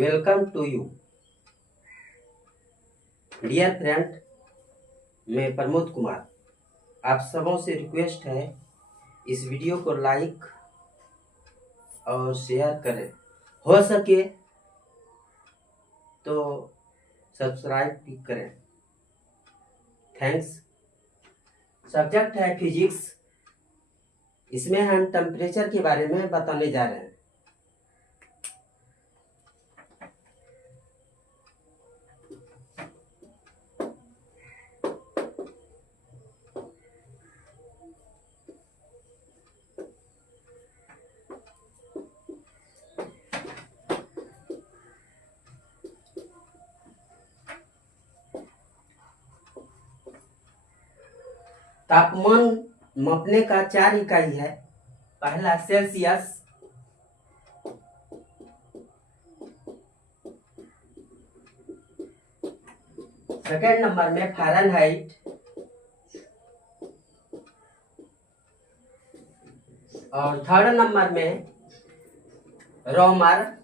Welcome to you dear friend. मैं प्रमोद कुमार। आप सबों से रिक्वेस्ट है इस वीडियो को लाइक और शेयर करें, हो सके तो सब्सक्राइब भी करें। थैंक्स। सब्जेक्ट है फिजिक्स। इसमें हम टेम्परेचर के बारे में बताने जा रहे हैं। तापमान मापने का 4 इकाई है। पहला सेल्सियस, सेकेंड नंबर में फ़ारेनहाइट, और थर्ड नंबर में रोमर,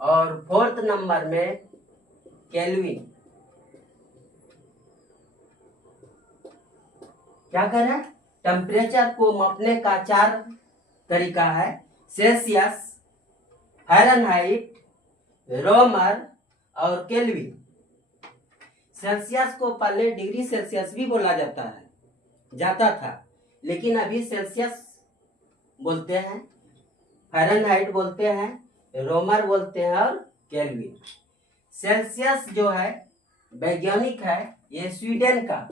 और फोर्थ नंबर में केल्विन। क्या कर रहा है? टेम्परेचर को मापने का 4 तरीका है। सेल्सियस, फ़ारेनहाइट, रोमर और केल्विन। सेल्सियस को पहले डिग्री सेल्सियस भी बोला जाता था, लेकिन अभी सेल्सियस बोलते हैं, फ़ारेनहाइट बोलते हैं, रोमर बोलते हैं और केल्विन। सेल्सियस जो है वैज्ञानिक है, ये स्वीडन का,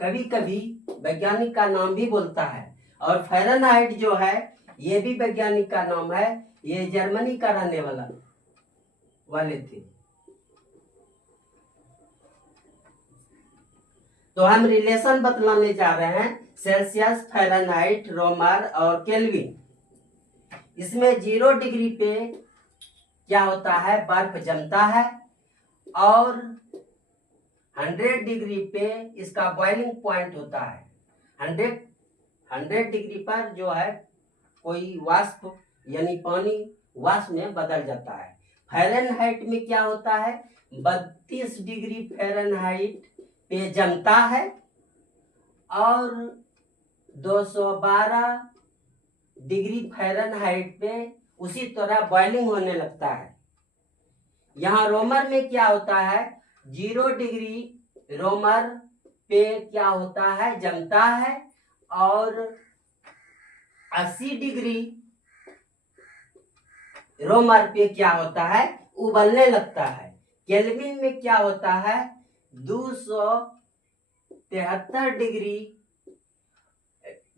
कभी कभी वैज्ञानिक का नाम भी बोलता है। और फ़ारेनहाइट जो है ये भी वैज्ञानिक का नाम है, ये जर्मनी का रहने वाले थे। तो हम रिलेशन बतलाने जा रहे हैं सेल्सियस, फ़ारेनहाइट, रोमर और केल्विन। इसमें 0 डिग्री पे क्या होता है? बर्फ जमता है, और 100 डिग्री पे इसका बॉइलिंग पॉइंट होता है। 100 डिग्री पर जो है कोई वाष्प यानी पानी वाष्प में बदल जाता है। फ़ारेनहाइट में क्या होता है? 32 डिग्री फ़ारेनहाइट पे जमता है और 212 डिग्री फ़ारेनहाइट पे उसी तरह बॉइलिंग होने लगता है। यहाँ रोमर में क्या होता है? 0 डिग्री रोमर पे क्या होता है? जमता है, और 80 डिग्री रोमर पे क्या होता है? उबलने लगता है। केल्विन में क्या होता है? 273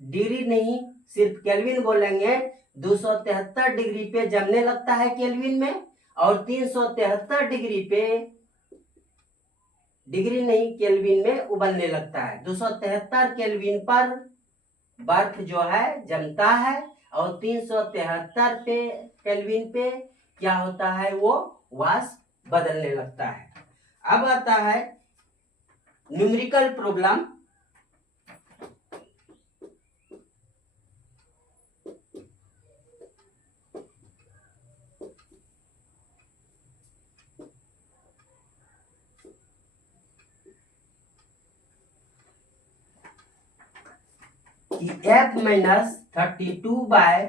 डिग्री नहीं, सिर्फ केल्विन बोलेंगे। 273 डिग्री पे जमने लगता है केल्विन में, और 373 डिग्री नहीं, केल्विन में उबलने लगता है। 273 केल्विन पर बर्फ जो है जमता है, और 373 पे केल्विन पे क्या होता है? वो वाष्प बदलने लगता है। अब आता है numerical problem. F minus 32 by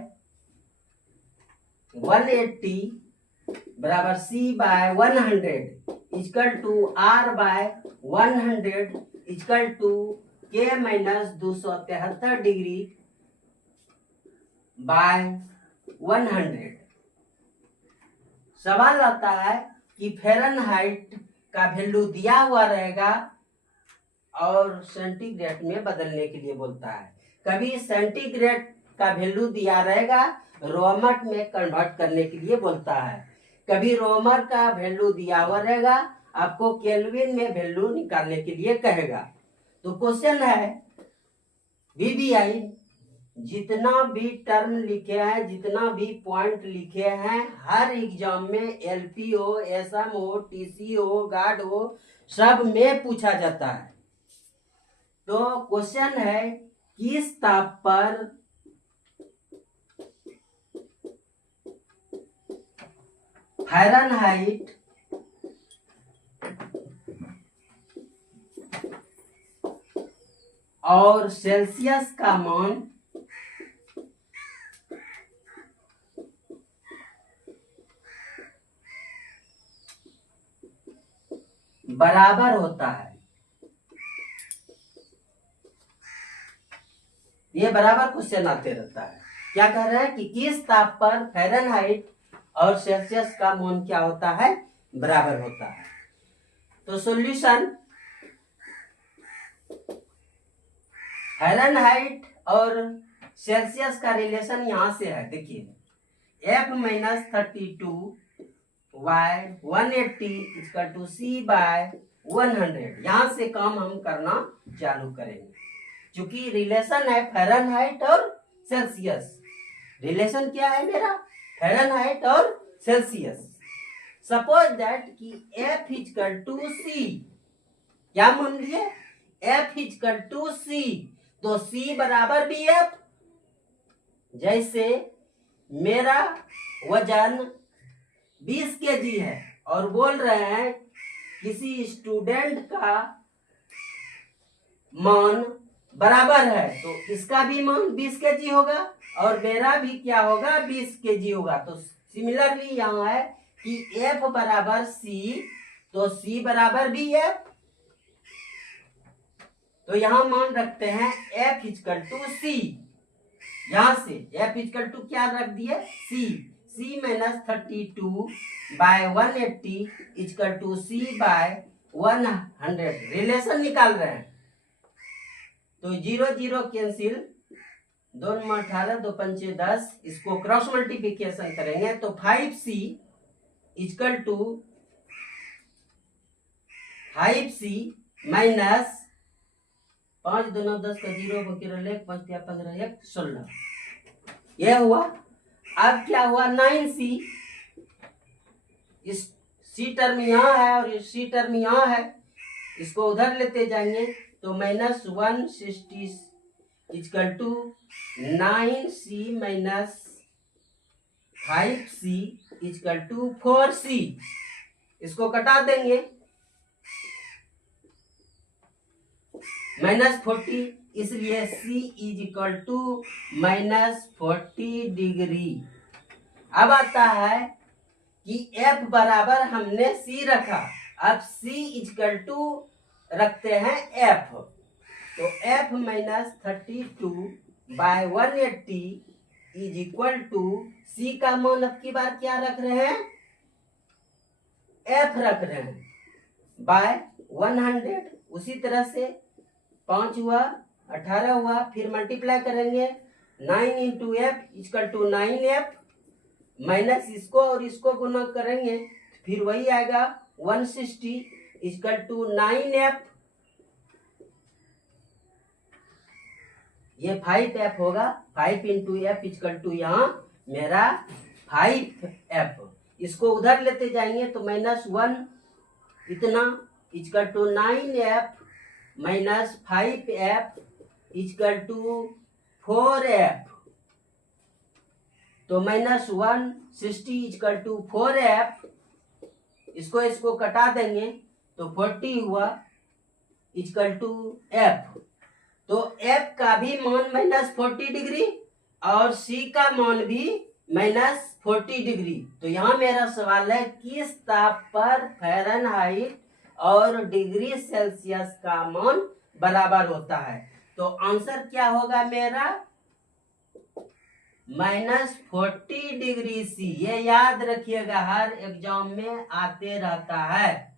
180 बराबर C by 100 equal to R by 100 equal to K minus 273 degree by 100। सवाल आता है कि फ़ारेनहाइट का वैल्यू दिया हुआ रहेगा और सेंटीग्रेड में बदलने के लिए बोलता है। कभी सेंटीग्रेड का वैल्यू दिया रहेगा, रोमर में कन्वर्ट करने के लिए बोलता है। कभी रोमर का वैल्यू दिया हुआ रहेगा, आपको केल्विन में वैल्यू निकालने के लिए कहेगा। तो क्वेश्चन है VBI, जितना भी टर्म लिखे हैं, जितना भी पॉइंट लिखे हैं, हर एग्जाम में LP हो, SM हो, TC हो, गार्ड हो, सब में पूछा जाता है। तो क्वेश्चन है किस ताप पर फ़ारेनहाइट और सेल्सियस का मान बराबर होता है। ये बराबर क्वेश्चन आते रहता है। क्या कह रहे हैं कि किस ताप पर फ़ारेनहाइट और सेल्सियस का मान क्या होता है, बराबर होता है। तो सॉल्यूशन, फ़ारेनहाइट और सेल्सियस का रिलेशन यहां से है। देखिए F minus 32 y 180 equal to C by 100। यहां से काम हम करना चालू करेंगे। चूंकि रिलेशन है फ़ारेनहाइट और सेल्सियस। रिलेशन क्या है मेरा, फ़ारेनहाइट और सेल्सियस। सपोज दैट कि F इक्वल टू C, क्या मान लिए, F इक्वल टू C, तो C बराबर भी F। जैसे मेरा वजन 20 kg है और बोल रहे हैं किसी स्टूडेंट का मान बराबर है, तो इसका भी मान 20 kg होगा और मेरा भी क्या होगा, 20 kg होगा। तो सिमिलरली यहाँ है कि F बराबर C, तो C बराबर भी F। तो यहाँ मान रखते हैं F इक्वल टू C। यहां से F इक्वल टू क्या रख दिए, C minus 32 by 180 equal to C by 100। Relation निकाल रहे हैं तो 0 0 कैंसिल, 2 में 18, 2 पंचे 10। इसको क्रॉस मल्टीप्लिकेशन करेंगे तो 5C equal to 5C minus 5 2 10 का 0 बाकी रहे 5 15 1 16। यह हुआ। अब क्या हुआ, 9C, इस C टर्म यहाँ है और इस C टर्म यहाँ है, इसको उधर लेते जाएंगे तो minus 160 equal to 9C minus 5C equal to 4C। इसको कटा देंगे, माइनस 40, इसलिए C is equal to minus 40 degree. अब आता है कि F बराबर हमने C रखा, अब C इक्वल टू रखते हैं F। तो F minus 32 by 180 is equal to C का मान अब की बार क्या रख रहे हैं, F रख रहे हैं, बाय 100। उसी तरह से 5 हुआ, 18 हुआ, फिर मल्टीप्लाई करेंगे 9 into F equal to 9F minus इसको और इसको गुना करेंगे फिर वही आएगा 160 इक्वल टू 9F। ये 5F होगा, 5 इंटू F इक्वल टू यहाँ मेरा 5F। इसको उधर लेते जाएंगे तो माइनस 1 इतना equal to 9F minus 5F equal to 4F। तो माइनस 160 इक्वल टू 4F, इसको कटा देंगे तो 40 हुआ इक्वल टू F। तो F का भी मान माइनस 40 डिग्री और C का मान भी माइनस 40 डिग्री। तो यहाँ मेरा सवाल है किस ताप पर फ़ारेनहाइट और डिग्री सेल्सियस का मान बराबर होता है। तो आंसर क्या होगा मेरा, माइनस 40 डिग्री C। ये याद रखिएगा, हर एग्जाम में आते रहता है।